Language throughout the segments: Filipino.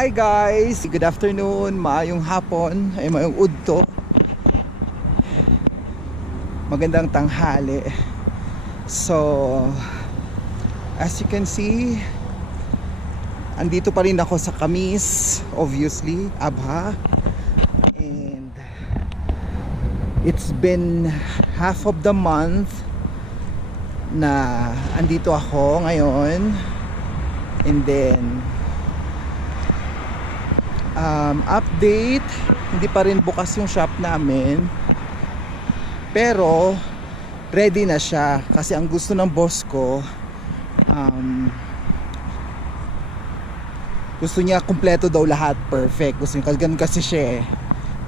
Hi guys! Good afternoon, maayong hapon, ay maayong udto. Magandang tanghali. So, as you can see, andito pa rin ako sa Kamis, obviously, Abha. And it's been half of the month na andito ako ngayon. And then, um, update. Hindi pa rin bukas yung shop namin. Pero ready na siya. Kasi ang gusto ng boss ko um, gusto niya kumpleto daw lahat. Perfect. Gusto niya. Ganun kasi siya eh.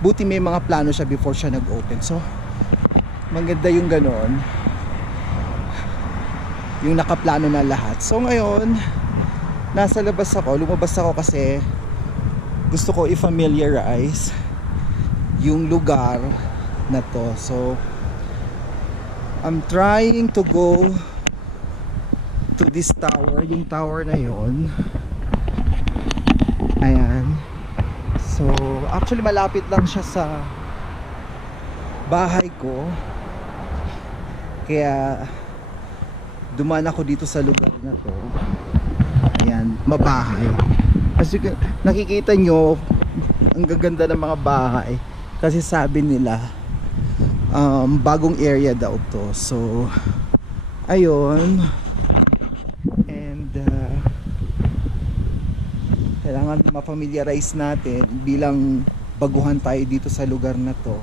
Buti may mga plano siya before siya nag-open. So maganda yung ganon yung nakaplano na lahat. So ngayon nasa labas ako. Lumabas ako kasi gusto ko i-familiarize yung lugar na to. So, I'm trying to go to this tower, yung tower na yon. Ayan. So, actually malapit lang siya sa bahay ko. Kaya dumaan ako dito sa lugar na to. Ayan, mabahay. Kasi ka- nakikita nyo, ang gaganda ng mga bahay. Kasi sabi nila, um, bagong area daw to. So, ayun. And, uh, kailangan ma-familiarize natin bilang baguhan tayo dito sa lugar na to.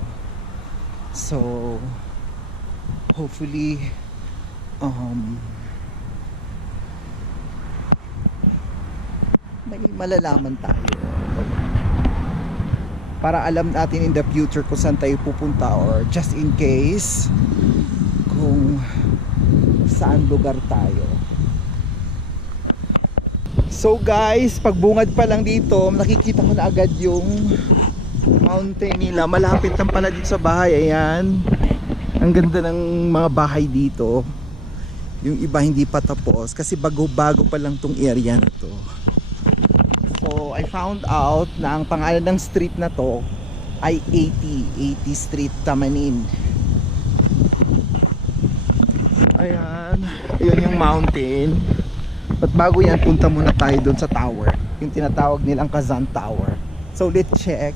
So, hopefully, um, may malalaman tayo. Para alam natin in the future kung saan tayo pupunta or just in case kung saan lugar tayo. So guys pagbungad pa lang dito nakikita ko na agad yung mountain nila. Malapit lang pala dito sa bahay ayan. Ang ganda ng mga bahay dito. Yung iba hindi pa tapos kasi bago-bago pa lang tong area na to So, I found out na ang pangalan ng street na to ay 80, 80 Street Tamanin. Ayan, yun yung mountain. But bago yan, punta muna tayo doon sa tower. Yung tinatawag nilang Kazan Tower. So, let's check.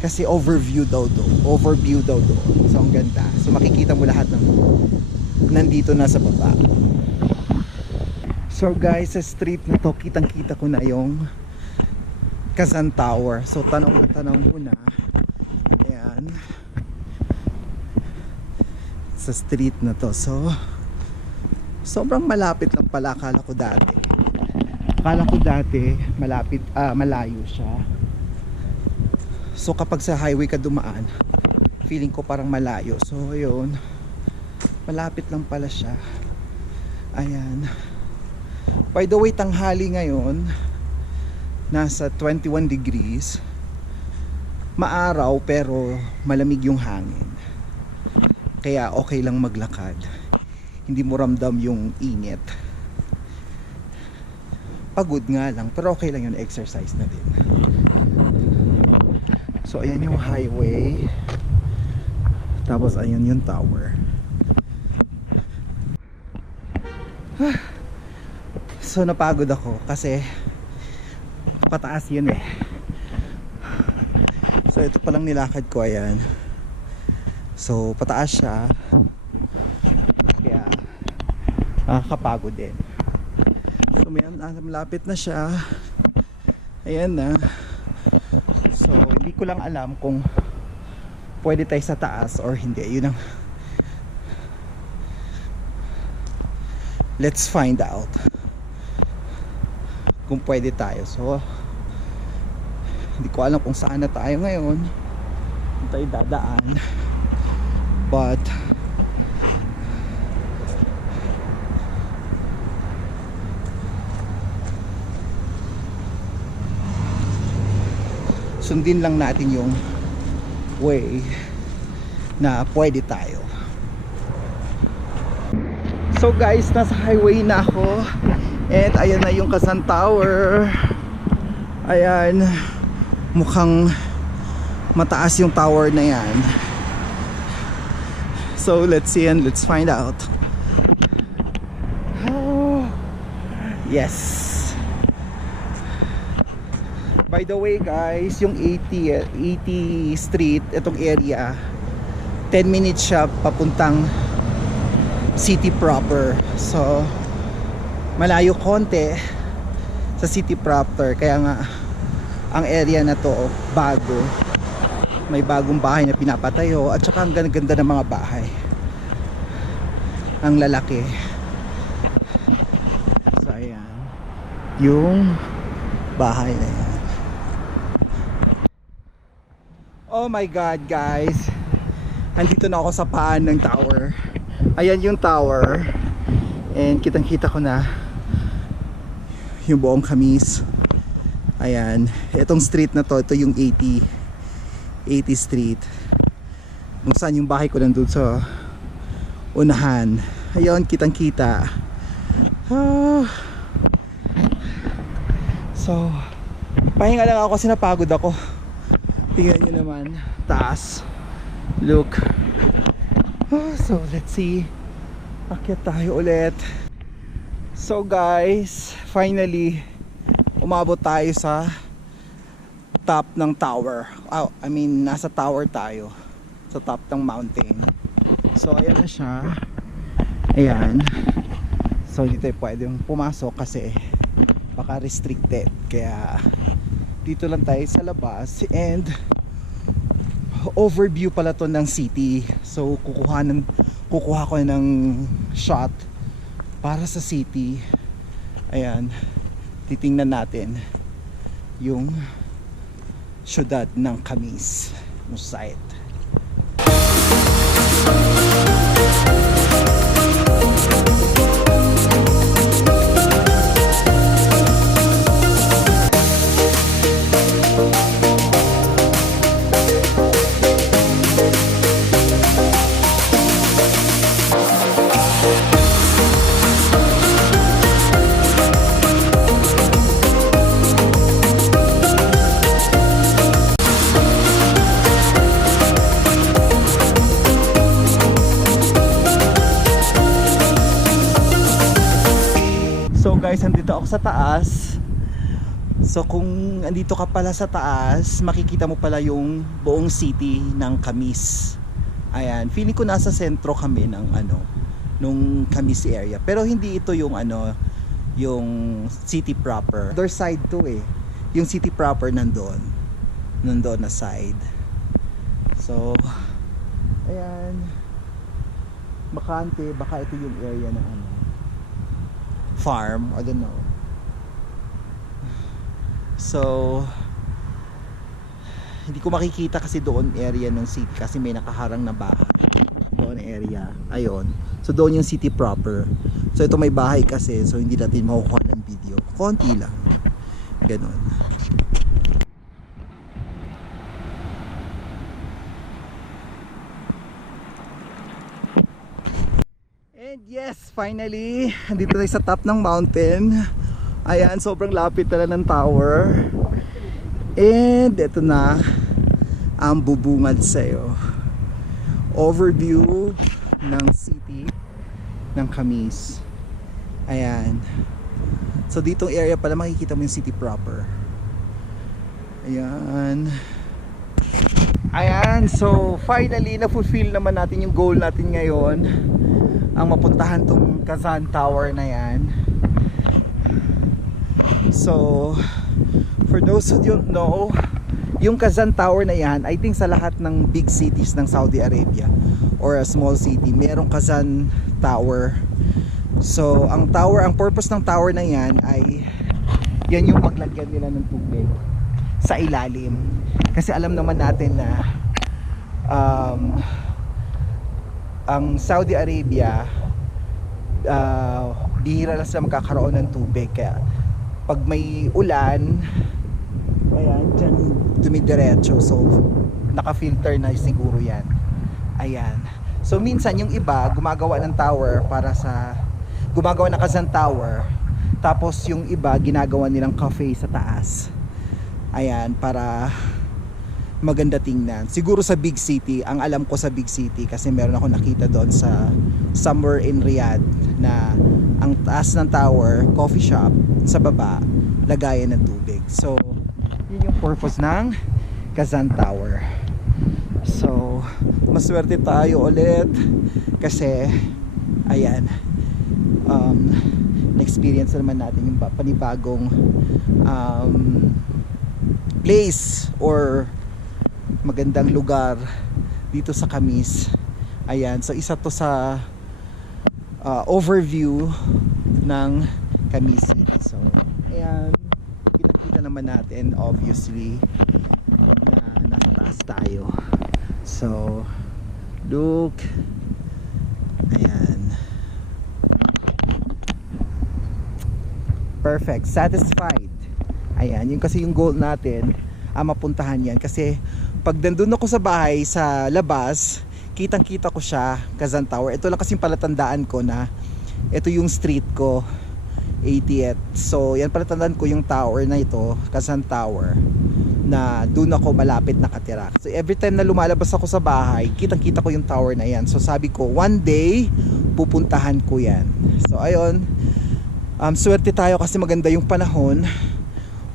Kasi overview daw do. Overview daw do. So, ang ganda. So, makikita mo lahat ng nandito na sa baba. So guys, sa street na to, kitang kita ko na yung Kazan Tower. So tanong na tanong muna. Ayan. Sa street na to. So sobrang malapit lang pala akala ko dati. Akala ko dati malapit, ah, malayo siya. So kapag sa highway ka dumaan, feeling ko parang malayo. So yun, malapit lang pala siya. Ayan. By the way, tanghali ngayon, nasa 21 degrees. Maaraw pero malamig yung hangin. Kaya okay lang maglakad. Hindi mo ramdam yung init. Pagod nga lang, pero okay lang yun, exercise na din. So ayan yung highway. Tapos ayan yung tower. So napagod ako kasi pataas yun eh. So ito palang nilakad ko ayan. So pataas siya. Kaya nakakapagod din. So may malapit na siya. Ayan na. So hindi ko lang alam kung pwede tayo sa taas or hindi. Yun ang Let's find out kung pwede tayo. So, hindi ko alam kung saan na tayo ngayon. Kung tayo dadaan. But, sundin lang natin yung way na pwede tayo. So guys, nasa highway na ako. And ayan na yung Kazan Tower. Ayan. Mukhang mataas yung tower na yan. So let's see and let's find out. Yes. By the way guys, yung 80, eh, 80 street, itong area, 10 minutes siya papuntang city proper. So, malayo konti sa city proper. Kaya nga, ang area na to, bago. May bagong bahay na pinapatayo at saka ang ganda ng mga bahay. Ang lalaki. So, ayan. Yung bahay na yan. Oh my God, guys. Andito na ako sa paan ng tower. Ayan yung tower. And kitang kita ko na yung buong kamis. Ayan. Itong street na to, ito yung 80 80 street. Kung saan yung bahay ko nandun sa unahan. Ayun, kitang kita. Ah. So, pahinga lang ako kasi napagod ako. Tingnan nyo naman. Taas. Look. Ah, so, let's see. Akyat tayo ulit. So guys, finally, umabot tayo sa top ng tower. Oh, I mean, nasa tower tayo. Sa top ng mountain. So, ayan na siya. Ayan. So, dito tayo pwedeng pumasok kasi baka restricted. Kaya, dito lang tayo sa labas. And, overview pala to ng city. So, kukuha, ng, kukuha ko ng shot para sa city. Ayan. Titingnan natin yung syudad ng Camis no sa taas. So kung andito ka pala sa taas, makikita mo pala yung buong city ng Camis. Ayan, feeling ko nasa sentro kami ng ano, nung Camis area. Pero hindi ito yung ano, yung city proper. Other side to eh. Yung city proper nandoon. Nandoon na side. So, ayan. Bakante, baka ito yung area na ano farm, I don't know. So hindi ko makikita kasi doon area ng city kasi may nakaharang na bahay. Doon area. Ayun. So doon yung city proper. So ito may bahay kasi so hindi natin makukuha ng video. Konti lang. Ganon. And yes, finally, andito tayo sa top ng mountain. Ayan, sobrang lapit na ng tower. And ito na ang bubungad sa'yo. Overview ng city ng Camis. Ayan. So ditong area pala makikita mo yung city proper. Ayan. Ayan, so finally na-fulfill naman natin yung goal natin ngayon ang mapuntahan tong Kazan Tower na yan. So, for those who don't know, yung Kazan Tower na yan, I think sa lahat ng big cities ng Saudi Arabia or a small city, merong Kazan Tower. So, ang tower, ang purpose ng tower na yan ay yan yung paglagyan nila ng tubig sa ilalim. Kasi alam naman natin na um, ang Saudi Arabia uh, bihira lang sila magkakaroon ng tubig kaya pag may ulan ayan dyan dumidiretso. So naka-filter na siguro yan. Ayan. So minsan yung iba gumagawa ng tower para sa gumagawa ng Kazan Tower. Tapos yung iba ginagawa nilang cafe sa taas. Ayan, para maganda tingnan. Siguro sa big city, ang alam ko sa big city kasi meron ako nakita doon sa somewhere in Riyadh na ang taas ng tower, coffee shop, sa baba, lagayan ng tubig. So, yun yung purpose ng Kazan Tower. So, maswerte tayo ulit kasi ayan um, na-experience naman natin yung ba- panibagong um, place or magandang lugar dito sa Kamis. Ayan, so isa to sa uh, overview ng Kamis City. So, ayan, kita-kita naman natin obviously na nasa taas tayo. So, look. Ayan. Perfect. Satisfied. Ayan, yun kasi yung goal natin, ah, mapuntahan yan. Kasi pag nandun ako sa bahay, sa labas, kitang kita ko siya, Kazan Tower. Ito lang kasi yung palatandaan ko na ito yung street ko, 80th. So, yan palatandaan ko yung tower na ito, Kazan Tower na doon ako malapit nakatira. So every time na lumalabas ako sa bahay, kitang-kita ko yung tower na yan. So sabi ko, one day pupuntahan ko yan. So ayun, um, swerte tayo kasi maganda yung panahon.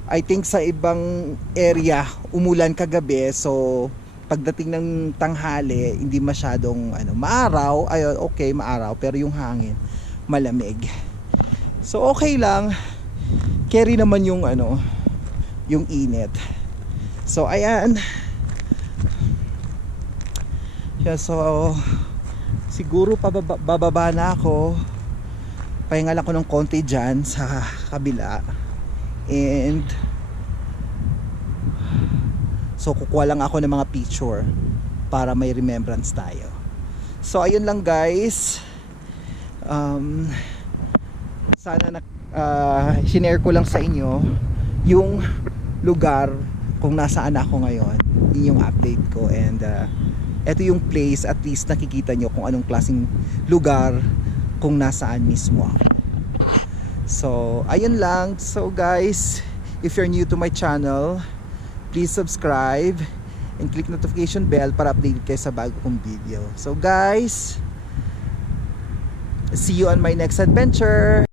I think sa ibang area umulan kagabi. So pagdating ng tanghali, hindi masyadong ano, maaraw. Ayun, okay, maaraw, pero yung hangin malamig. So okay lang. Carry naman yung ano, yung init. So ayan. Yeah, so siguro pababa, bababa na ako. Pahinga lang ko ng konti dyan sa kabila. And so kukuha lang ako ng mga picture para may remembrance tayo. So ayun lang guys. Um, sana na uh, shinare ko lang sa inyo yung lugar kung nasaan ako ngayon yun yung update ko and uh, ito yung place at least nakikita nyo kung anong klaseng lugar kung nasaan mismo ako so ayun lang so guys if you're new to my channel please subscribe and click notification bell para updated kayo sa bago kong video. So guys see you on my next adventure